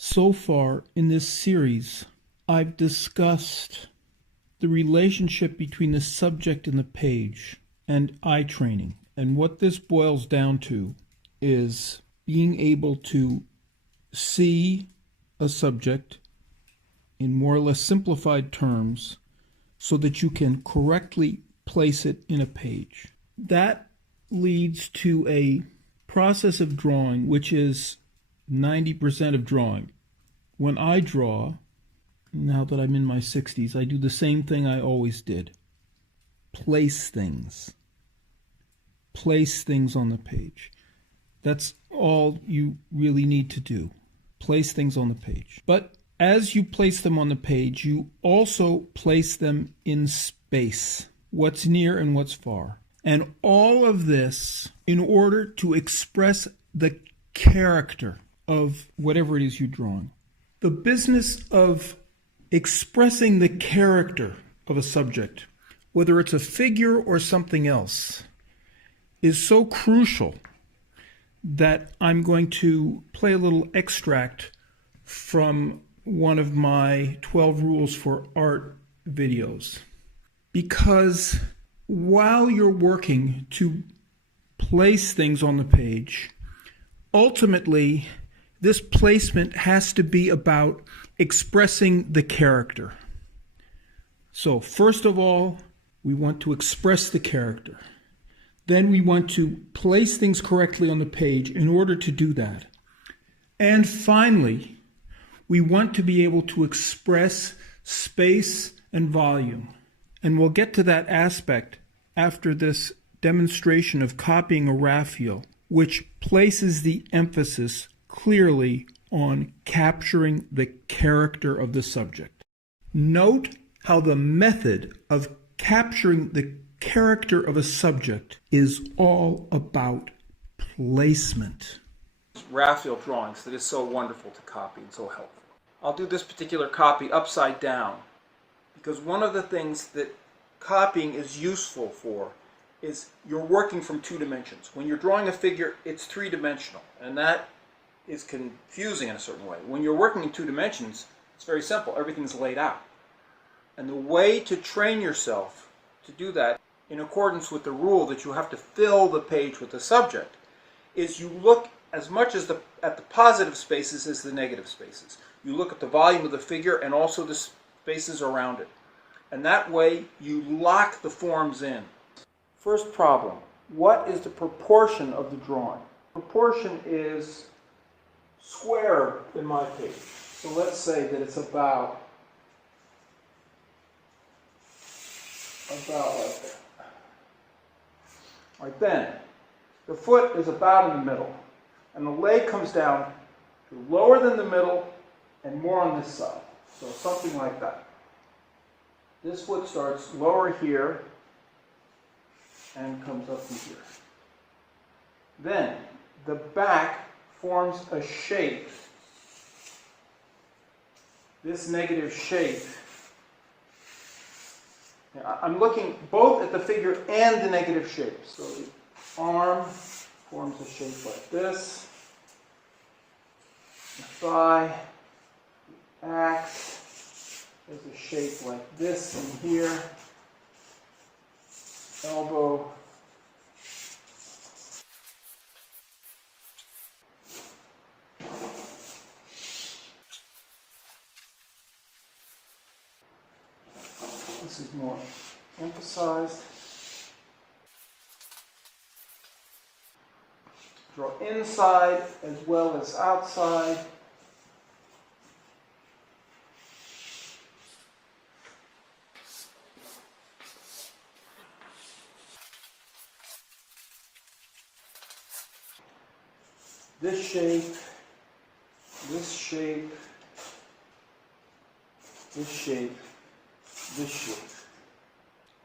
So far in this series, I've discussed the relationship between the subject and the page and eye training. And what this boils down to is being able to see a subject in more or less simplified terms so that you can correctly place it in a page. That leads to a process of drawing, which is 90% of drawing. When I draw, now that I'm in my 60s, I do the same thing I always did. Place things. Place things on the page. That's all you really need to do. Place things on the page. But as you place them on the page, you also place them in space. What's near and what's far. And all of this in order to express the character of whatever it is you're drawing. The business of expressing the character of a subject, whether it's a figure or something else, is so crucial that I'm going to play a little extract from one of my 12 rules for art videos. Because while you're working to place things on the page, ultimately, this placement has to be about expressing the character. So first of all, we want to express the character. Then we want to place things correctly on the page in order to do that. And finally, we want to be able to express space and volume. And we'll get to that aspect after this demonstration of copying a Raphael, which places the emphasis clearly on capturing the character of the subject. Note how the method of capturing the character of a subject is all about placement. Raphael drawings that is so wonderful to copy and so helpful. I'll do this particular copy upside down because one of the things that copying is useful for is you're working from two dimensions. When you're drawing a figure, it's three-dimensional, and that is confusing in a certain way. When you're working in two dimensions, it's very simple. Everything's laid out. And the way to train yourself to do that, in accordance with the rule that you have to fill the page with the subject, is you look as much as at the positive spaces as the negative spaces. You look at the volume of the figure and also the spaces around it. And that way you lock the forms in. First problem, what is the proportion of the drawing? Proportion is square in my case. So let's say that it's about like that. Right then, the foot is about in the middle, and the leg comes down to lower than the middle and more on this side. So something like that. This foot starts lower here and comes up to here. Then the back forms a shape. This negative shape. Now, I'm looking both at the figure and the negative shape. So the arm forms a shape like this. The thigh, the axe, there's a shape like this in here. Elbow. This is more emphasized. Draw inside as well as outside. This shape, this shape, this shape, this shape.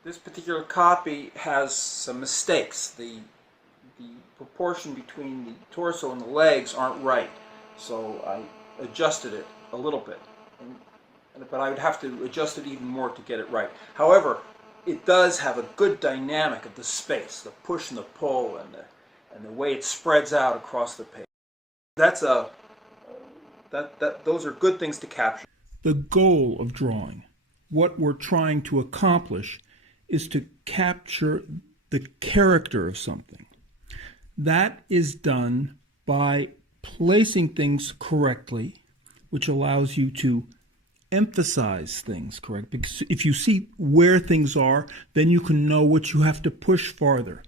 This particular copy has some mistakes. The proportion between the torso and the legs aren't right, so I adjusted it a little bit. But I would have to adjust it even more to get it right. However, it does have a good dynamic of the space, the push and the pull, and the way it spreads out across the page. That's Those are good things to capture. The goal of drawing, what we're trying to accomplish, is to capture the character of something. That is done by placing things correctly, which allows you to emphasize things correct. Because if you see where things are, then you can know what you have to push farther.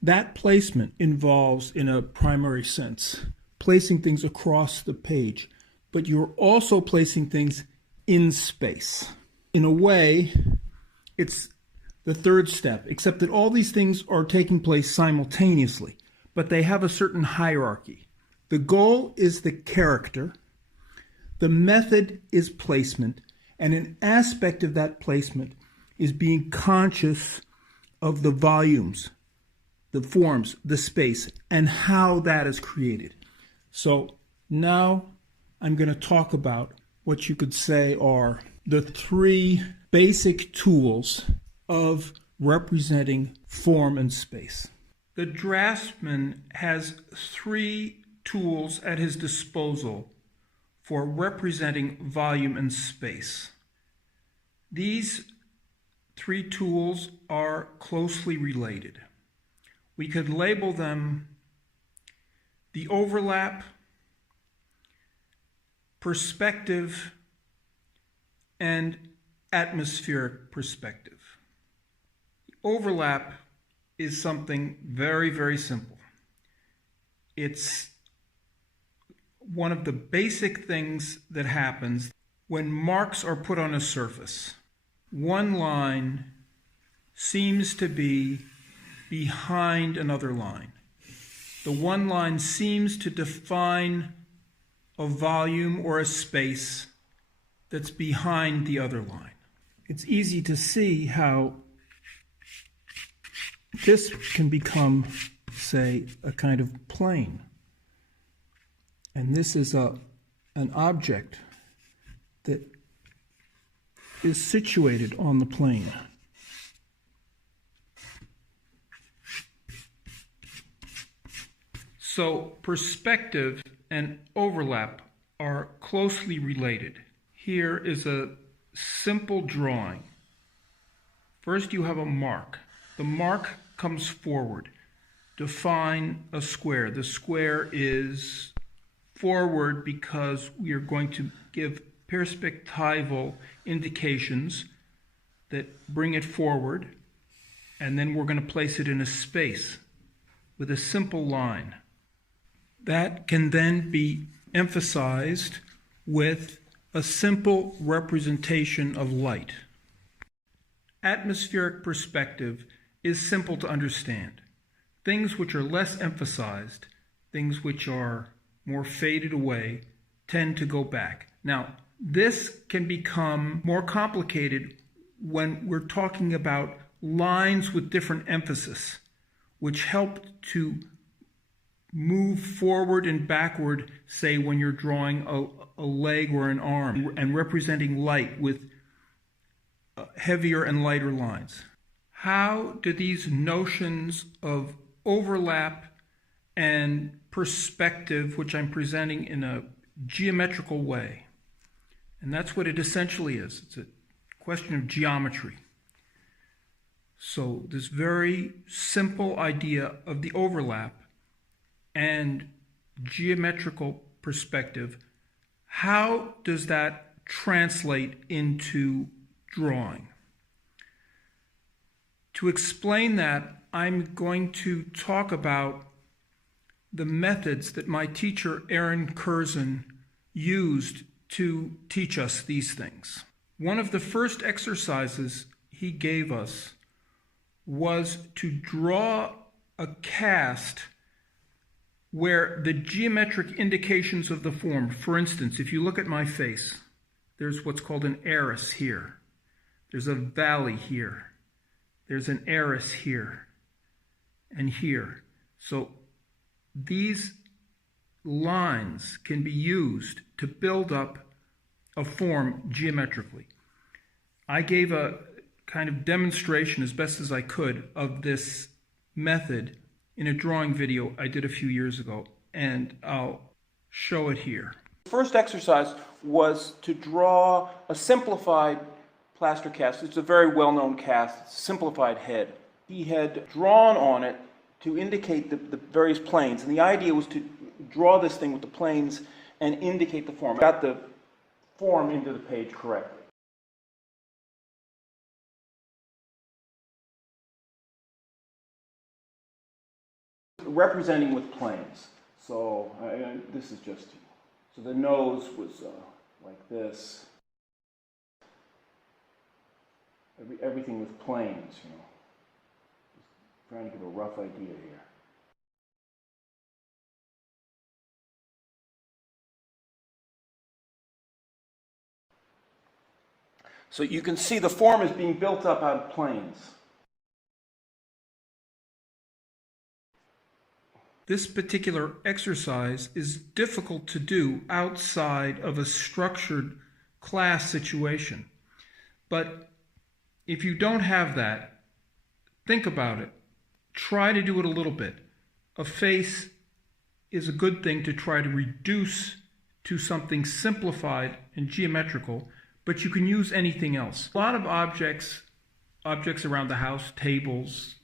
That placement involves, in a primary sense, placing things across the page, but you're also placing things in space. In a way, it's the third step, except that all these things are taking place simultaneously, but they have a certain hierarchy. The goal is the character, the method is placement, and an aspect of that placement is being conscious of the volumes, the forms, the space, and how that is created. So now I'm going to talk about what you could say are the three basic tools of representing form and space. The draftsman has three tools at his disposal for representing volume and space. These three tools are closely related. We could label them the overlap, perspective, and atmospheric perspective. The overlap is something very, very simple. It's one of the basic things that happens when marks are put on a surface. One line seems to be behind another line. The one line seems to define a volume or a space that's behind the other line. It's easy to see how this can become, say, a kind of plane. And this is an object that is situated on the plane. So perspective and overlap are closely related. Here is a simple drawing. First you have a mark. The mark comes forward. Define a square. The square is forward because we are going to give perspectival indications that bring it forward, and then we're going to place it in a space with a simple line. That can then be emphasized with a simple representation of light. Atmospheric perspective is simple to understand. Things which are less emphasized, things which are more faded away, tend to go back. Now, this can become more complicated when we're talking about lines with different emphasis, which help to move forward and backward, say when you're drawing a leg or an arm, and representing light with heavier and lighter lines. How do these notions of overlap and perspective, which I'm presenting in a geometrical way, and that's what it essentially is. It's a question of geometry. So this very simple idea of the overlap and geometrical perspective, how does that translate into drawing? To explain that, I'm going to talk about the methods that my teacher, Aaron Kurzen, used to teach us these things. One of the first exercises he gave us was to draw a cast where the geometric indications of the form, for instance, if you look at my face, there's what's called an iris here. There's a valley here. There's an iris here and here. So these lines can be used to build up a form geometrically. I gave a kind of demonstration as best as I could of this method in a drawing video I did a few years ago, and I'll show it here. First exercise was to draw a simplified plaster cast. It's a very well-known cast, it's a simplified head. He had drawn on it to indicate the various planes, and the idea was to draw this thing with the planes and indicate the form. Got the form into the page correctly. Representing with planes. So this is just, so the nose was like this. Everything with planes, you know. Just trying to give a rough idea here. So you can see the form is being built up out of planes. This particular exercise is difficult to do outside of a structured class situation. But if you don't have that, think about it. Try to do it a little bit. A face is a good thing to try to reduce to something simplified and geometrical, but you can use anything else. A lot of objects around the house, tables,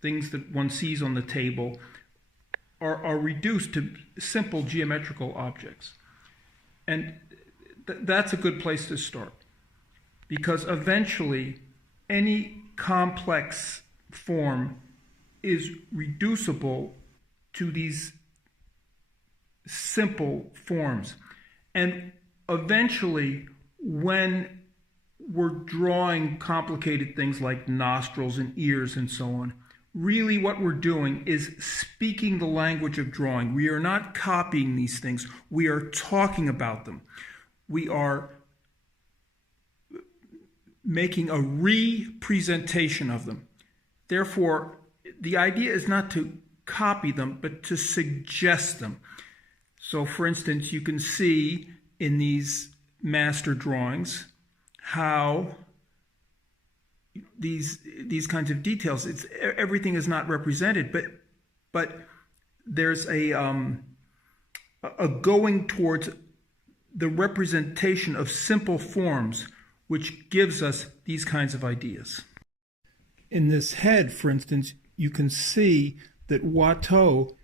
things that one sees on the table, are reduced to simple geometrical objects. And that's a good place to start, because eventually any complex form is reducible to these simple forms. And eventually, when we're drawing complicated things like nostrils and ears and so on, really what we're doing is speaking the language of drawing. We are not copying these things. We are talking about them. We are making a representation of them. Therefore, the idea is not to copy them, but to suggest them. So, for instance, you can see in these master drawings how these kinds of details, everything is not represented, but there's a going towards the representation of simple forms, which gives us these kinds of ideas. In this head, for instance, you can see that Watteau,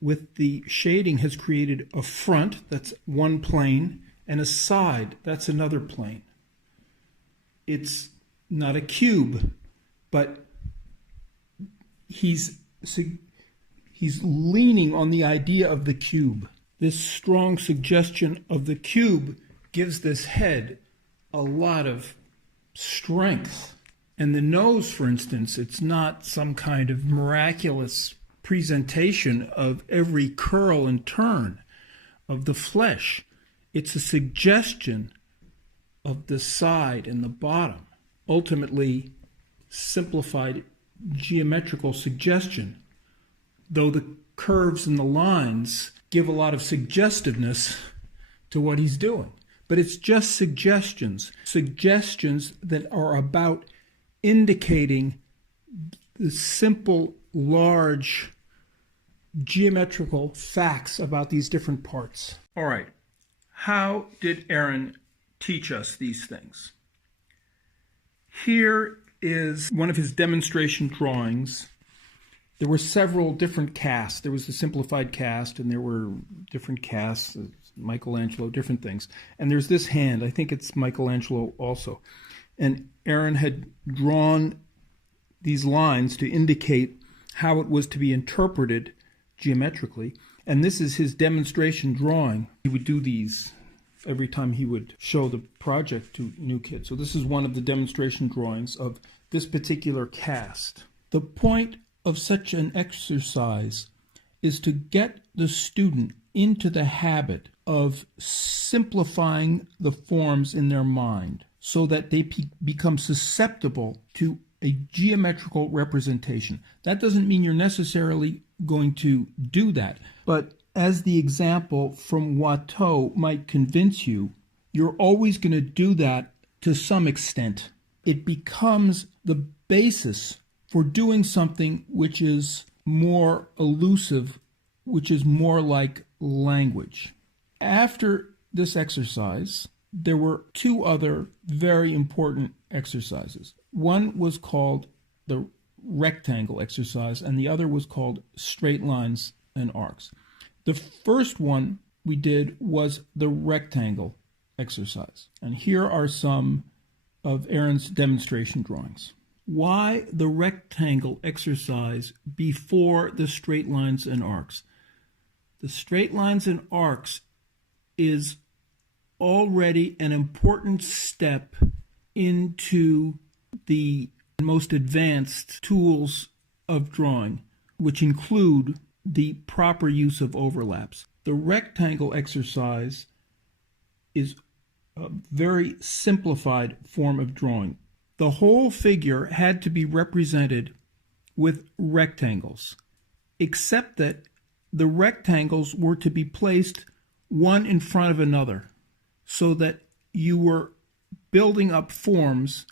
with the shading, has created a front, that's one plane, and a side, that's another plane. It's not a cube, but he's leaning on the idea of the cube. This strong suggestion of the cube gives this head a lot of strength. And the nose, for instance, it's not some kind of miraculous presentation of every curl and turn of the flesh. It's a suggestion of the side and the bottom. Ultimately, simplified geometrical suggestion, though the curves and the lines give a lot of suggestiveness to what he's doing. But it's just suggestions that are about indicating the simple, large geometrical facts about these different parts. All right, how did Aaron teach us these things? Here is one of his demonstration drawings. There were several different casts. There was the simplified cast, and there were different casts, Michelangelo, different things. And there's this hand. I think it's Michelangelo also. And Aaron had drawn these lines to indicate how it was to be interpreted geometrically. And this is his demonstration drawing. He would do these every time he would show the project to new kids. So this is one of the demonstration drawings of this particular cast. The point of such an exercise is to get the student into the habit of simplifying the forms in their mind so that they become susceptible to a geometrical representation. That doesn't mean you're necessarily going to do that, but as the example from Watteau might convince you, you're always going to do that to some extent. It becomes the basis for doing something which is more elusive, which is more like language. After this exercise, there were two other very important exercises. One was called the rectangle exercise, and the other was called straight lines and arcs. The first one we did was the rectangle exercise. And here are some of Aaron's demonstration drawings. Why the rectangle exercise before the straight lines and arcs? The straight lines and arcs is already an important step into the most advanced tools of drawing, which include the proper use of overlaps. The rectangle exercise is a very simplified form of drawing. The whole figure had to be represented with rectangles, except that the rectangles were to be placed one in front of another, so that you were building up forms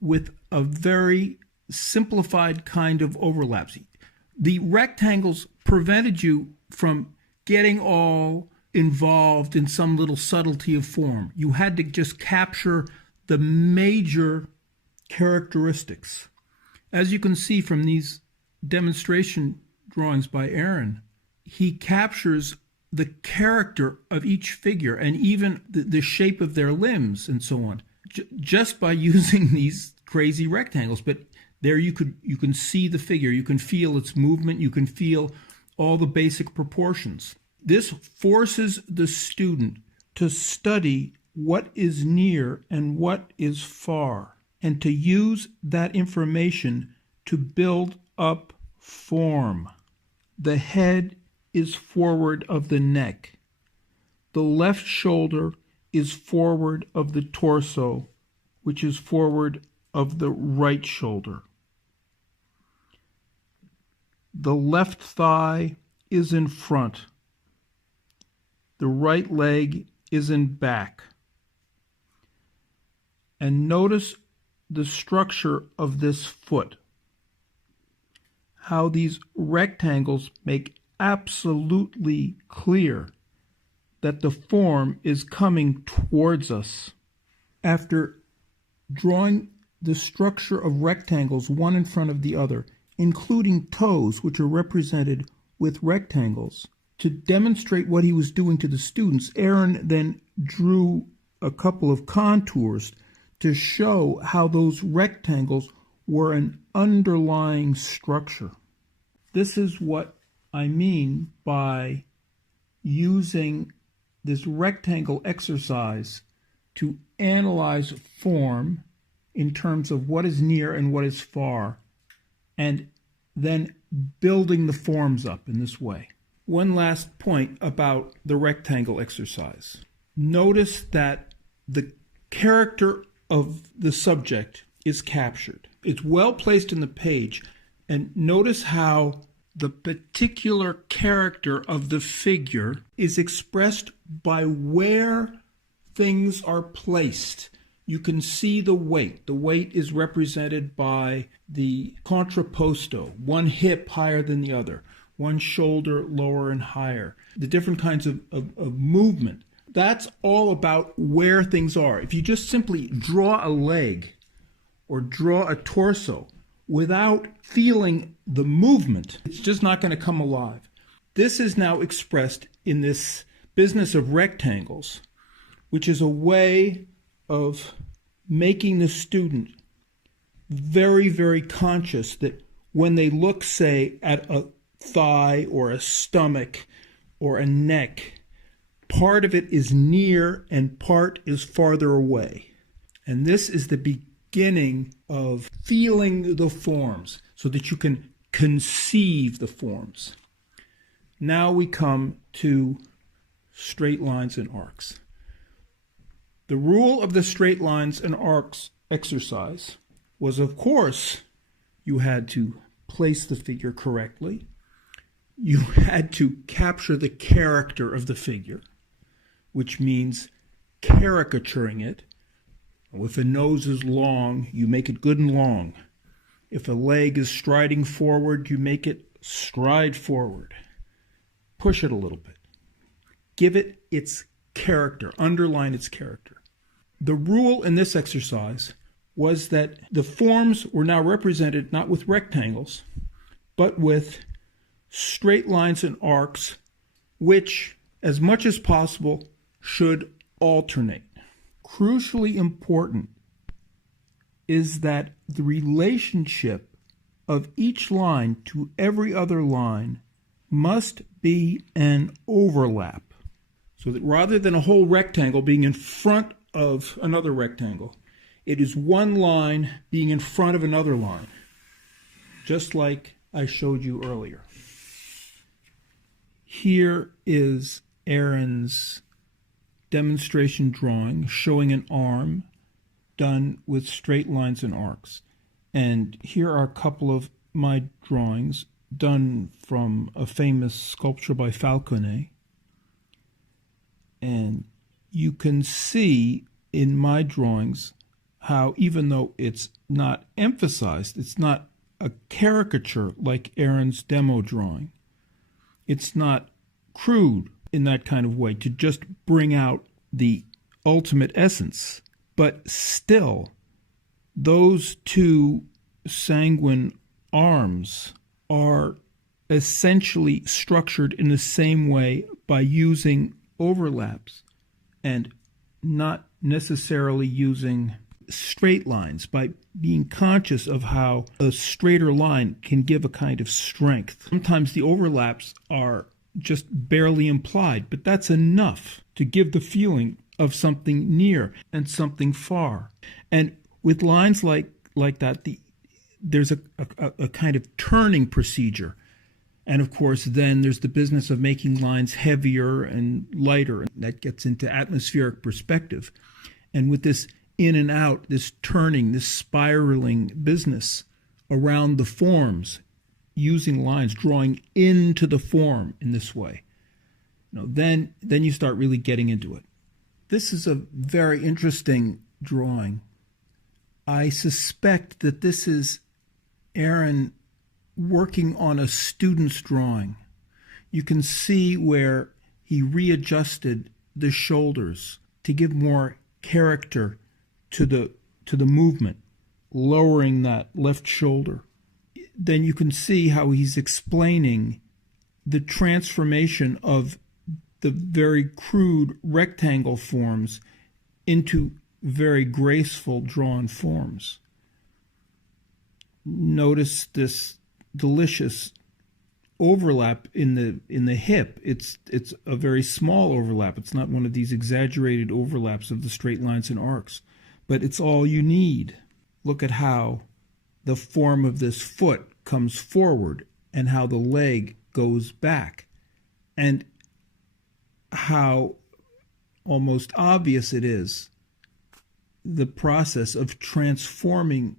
with a very simplified kind of overlaps. The rectangles prevented you from getting all involved in some little subtlety of form. You had to just capture the major characteristics. As you can see from these demonstration drawings by Aaron, he captures the character of each figure and even the shape of their limbs and so on, just by using these crazy rectangles. But there you can see the figure, you can feel its movement, you can feel all the basic proportions. This forces the student to study what is near and what is far, and to use that information to build up form. The head is forward of the neck. The left shoulder is forward of the torso, which is forward of the right shoulder. The left thigh is in front. The right leg is in back. And notice the structure of this foot. How these rectangles make absolutely clear that the form is coming towards us. After drawing the structure of rectangles one in front of the other, including toes, which are represented with rectangles, to demonstrate what he was doing to the students, Aaron then drew a couple of contours to show how those rectangles were an underlying structure. This is what I mean by using this rectangle exercise to analyze form in terms of what is near and what is far, and then building the forms up in this way. One last point about the rectangle exercise. Notice that the character of the subject is captured. It's well placed in the page, and notice how the particular character of the figure is expressed by where things are placed. You can see the weight. The weight is represented by the contrapposto, one hip higher than the other, one shoulder lower and higher, the different kinds of movement. That's all about where things are. If you just simply draw a leg or draw a torso without feeling the movement, it's just not going to come alive. This is now expressed in this business of rectangles, which is a way of making the student very, very conscious that when they look, say, at a thigh or a stomach or a neck, part of it is near and part is farther away. And this is the beginning of feeling the forms so that you can conceive the forms. Now we come to straight lines and arcs. The rule of the straight lines and arcs exercise was, of course, you had to place the figure correctly. You had to capture the character of the figure, which means caricaturing it. If a nose is long, you make it good and long. If a leg is striding forward, you make it stride forward. Push it a little bit. Give it its character, underline its character. The rule in this exercise was that the forms were now represented not with rectangles, but with straight lines and arcs, which, as much as possible, should alternate. Crucially important is that the relationship of each line to every other line must be an overlap. So that rather than a whole rectangle being in front of another rectangle, it is one line being in front of another line, just like I showed you earlier. Here is Aaron's demonstration drawing showing an arm done with straight lines and arcs. And here are a couple of my drawings done from a famous sculpture by Falconet. And you can see in my drawings how, even though it's not emphasized, it's not a caricature like Aaron's demo drawing, it's not crude in that kind of way to just bring out the ultimate essence, but still those two sanguine arms are essentially structured in the same way by using overlaps and not necessarily using straight lines, by being conscious of how a straighter line can give a kind of strength. Sometimes the overlaps are just barely implied, but that's enough to give the feeling of something near and something far. And with lines like that, there's a kind of turning procedure. And of course, then there's the business of making lines heavier and lighter. And that gets into atmospheric perspective. And with this in and out, this turning, this spiraling business around the forms, using lines, drawing into the form in this way, then you start really getting into it. This is a very interesting drawing. I suspect that this is Aaron working on a student's drawing. You can see where he readjusted the shoulders to give more character to the movement, lowering that left shoulder. Then you can see how he's explaining the transformation of the very crude rectangle forms into very graceful drawn forms. Notice this delicious overlap in the hip. It's a very small overlap. It's not one of these exaggerated overlaps of the straight lines and arcs, but it's all you need. Look at how the form of this foot comes forward and how the leg goes back, and how almost obvious it is, the process of transforming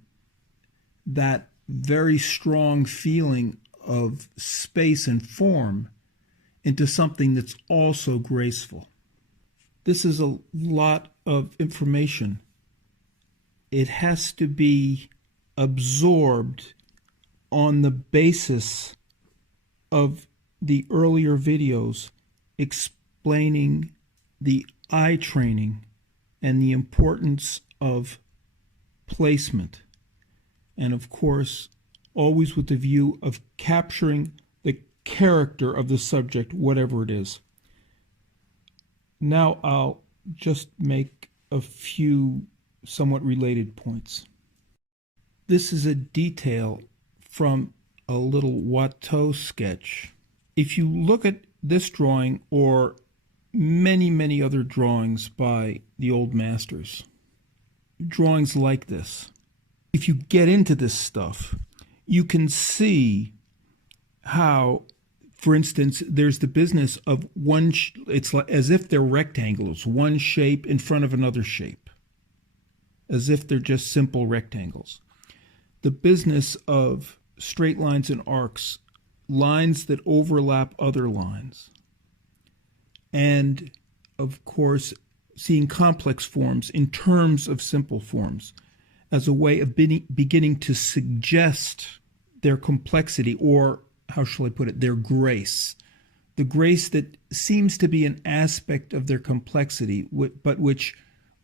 that very strong feeling of space and form into something that's also graceful. This is a lot of information. It has to be absorbed on the basis of the earlier videos explaining the eye training and the importance of placement. And of course, always with the view of capturing the character of the subject, whatever it is. Now I'll just make a few somewhat related points. This is a detail from a little Watteau sketch. If you look at this drawing or many, many other drawings by the old masters, drawings like this, if you get into this stuff, you can see how, for instance, there's the business of one, it's like as if they're rectangles, one shape in front of another shape, as if they're just simple rectangles. The business of straight lines and arcs, lines that overlap other lines. And, of course, seeing complex forms in terms of simple forms as a way of beginning to suggest their complexity, or, how shall I put it, their grace, the grace that seems to be an aspect of their complexity, but which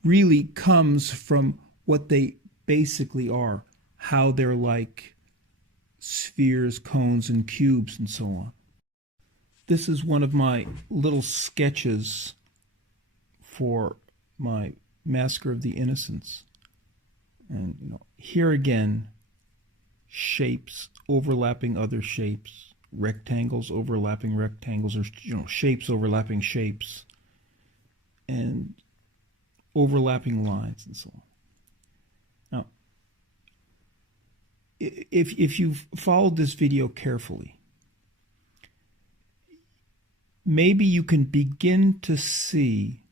really comes from what they basically are, how they're like spheres, cones, and cubes, and so on. This is one of my little sketches for my Massacre of the Innocents. And here again, shapes overlapping other shapes, rectangles overlapping rectangles, or shapes overlapping shapes, and overlapping lines, and so on. Now, if you've followed this video carefully, maybe you can begin to see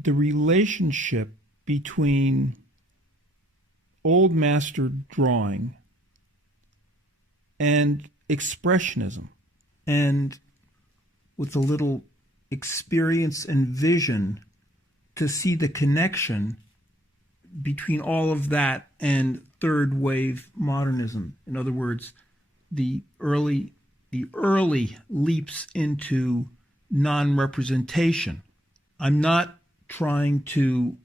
the relationship between old master drawing and expressionism, and with a little experience and vision to see the connection between all of that and third wave modernism. In other words, the early leaps into non-representation. I'm not trying to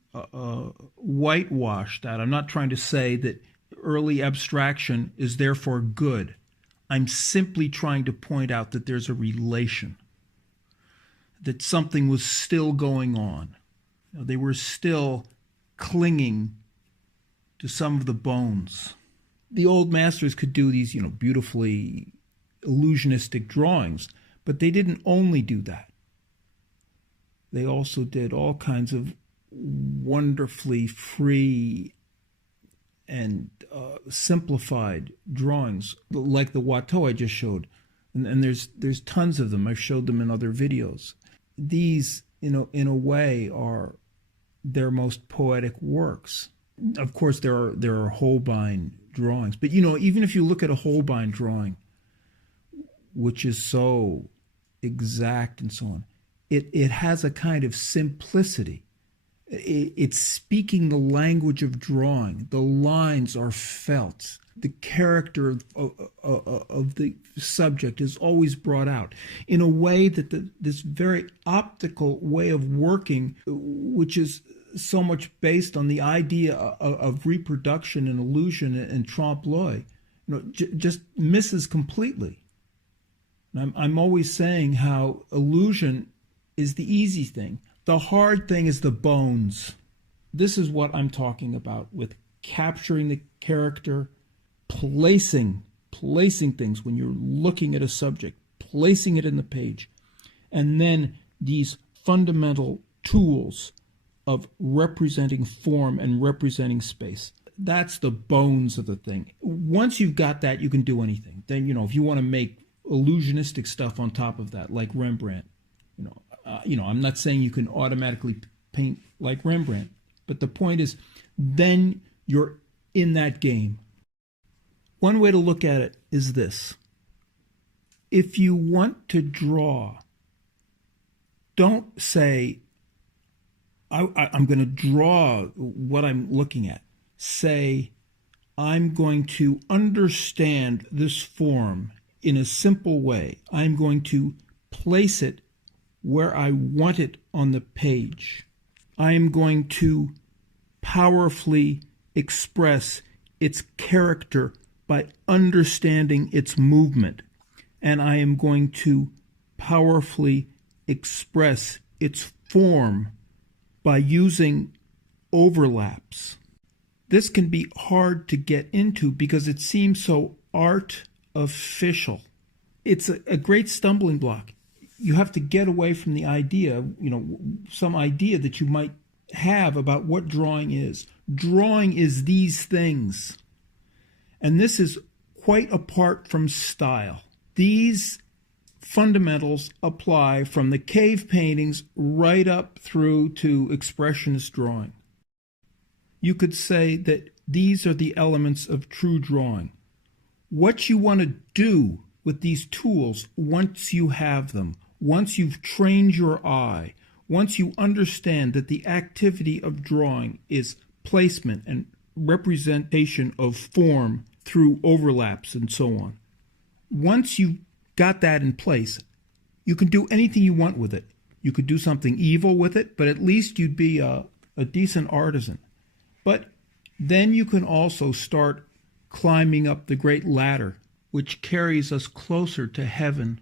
whitewash that. I'm not trying to say that early abstraction is therefore good. I'm simply trying to point out that there's a relation, that something was still going on. They were still clinging to some of the bones. The old masters could do these, beautifully illusionistic drawings, but they didn't only do that. They also did all kinds of wonderfully free and simplified drawings, like the Watteau I just showed. And there's tons of them. I've showed them in other videos. These, in a way, are their most poetic works. Of course, there are Holbein drawings, but even if you look at a Holbein drawing, which is so exact and so on, it has a kind of simplicity. It's speaking the language of drawing. The lines are felt. The character of the subject is always brought out in a way that this very optical way of working, which is so much based on the idea of reproduction and illusion and trompe-l'oeil, just misses completely. And I'm always saying how illusion is the easy thing. The hard thing is the bones. This is what I'm talking about with capturing the character, placing things when you're looking at a subject, placing it in the page, and then these fundamental tools of representing form and representing space. That's the bones of the thing. Once you've got that, you can do anything. Then, if you want to make illusionistic stuff on top of that, like Rembrandt, I'm not saying you can automatically paint like Rembrandt, but the point is, then you're in that game. One way to look at it is this. If you want to draw, don't say, I'm going to draw what I'm looking at. Say, I'm going to understand this form in a simple way. I'm going to place it where I want it on the page. I am going to powerfully express its character by understanding its movement. And I am going to powerfully express its form by using overlaps. This can be hard to get into because it seems so artificial. It's a great stumbling block. You have to get away from the idea, some idea that you might have about what drawing is. Drawing is these things. And this is quite apart from style. These fundamentals apply from the cave paintings right up through to expressionist drawing. You could say that these are the elements of true drawing. What you want to do with these tools once you have them, once you've trained your eye, once you understand that the activity of drawing is placement and representation of form through overlaps and so on. Once you got that in place, you can do anything you want with it. You could do something evil with it, but at least you'd be a decent artisan. But then you can also start climbing up the great ladder, which carries us closer to heaven